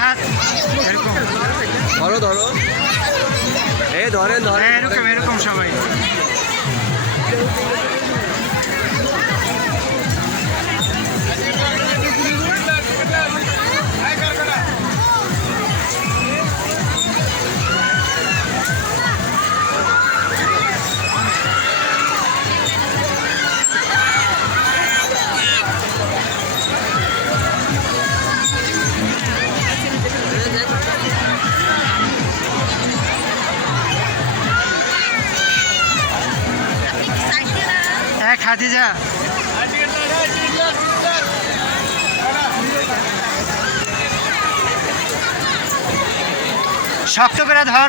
হাত এরকম ধরো ধরো, এই ধরেন ধরেন, এরকম এরকম সবাই। খাদিজা শক্ত করে ধর।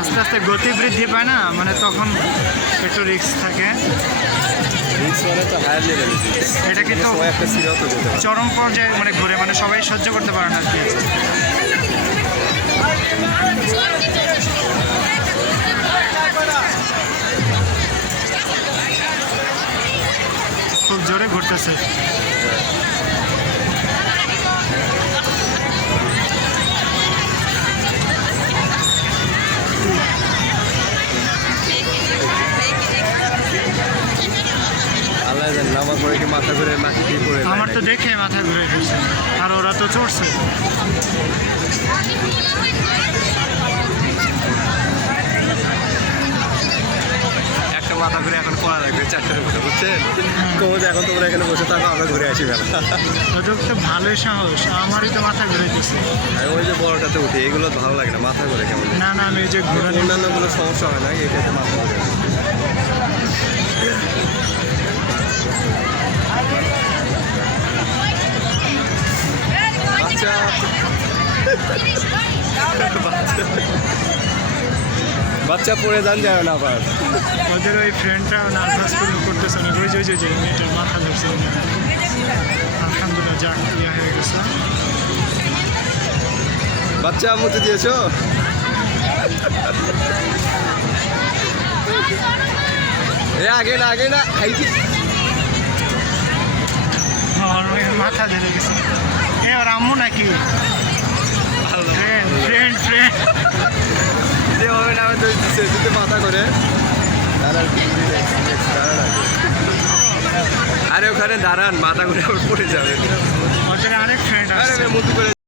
আস্তে আস্তে গতি বৃদ্ধি পায় না, মানে তখন একটু রিস্ক থাকে। এটা কিন্তু চরম পর্যায়ে মানে ঘুরে, মানে সবাই সহ্য করতে পারে না আর কি। খুব জোরে ঘুরতেছে। নামার পরে কি মাথা ঘুরে মাটি পড়ে? আমার তো দেখে মাথা ঘুরে গেছে, আর ওরা তো চড়ছে। একটা মাথা ঘুরে এখন পড়া লাগবে 4টার মতো, বুঝছেন? কোমরে এখন তোমরা এখানে বসে থাকো, আমরা ঘুরে আসি বেলা। ওদের তো ভালোই সাহস, আমারই তো মাথা ঘুরে দিচ্ছে। ওই যে বড়টাতে উঠি, এগুলো ভালো লাগে না, মাথা ঘুরে কেমন। না না, আমি ওই যে ঘুরে অন্যান্যগুলো সমস্যা হয় না, এটাতে মাথা ঘুরে। বাচ্চা পড়ে যান যায় না আবার। ওদের ওই ফ্রেন্ডটা নার্ভাস করতেছে অনেক, ওই যে মেয়েটার মাথা ধরছে। আলহামদুলিল্লাহ যাক ইয়া হয়ে গেছে। বাচ্চা মুতে দিয়েছো? আগে না খাইছি। মাথা ধরে গেছে। আর আম্মু নাকি ফ্রেন্ড মাথা করে। আরে ওখানে দাঁড়ান, মাথা করে পড়ে যাবে।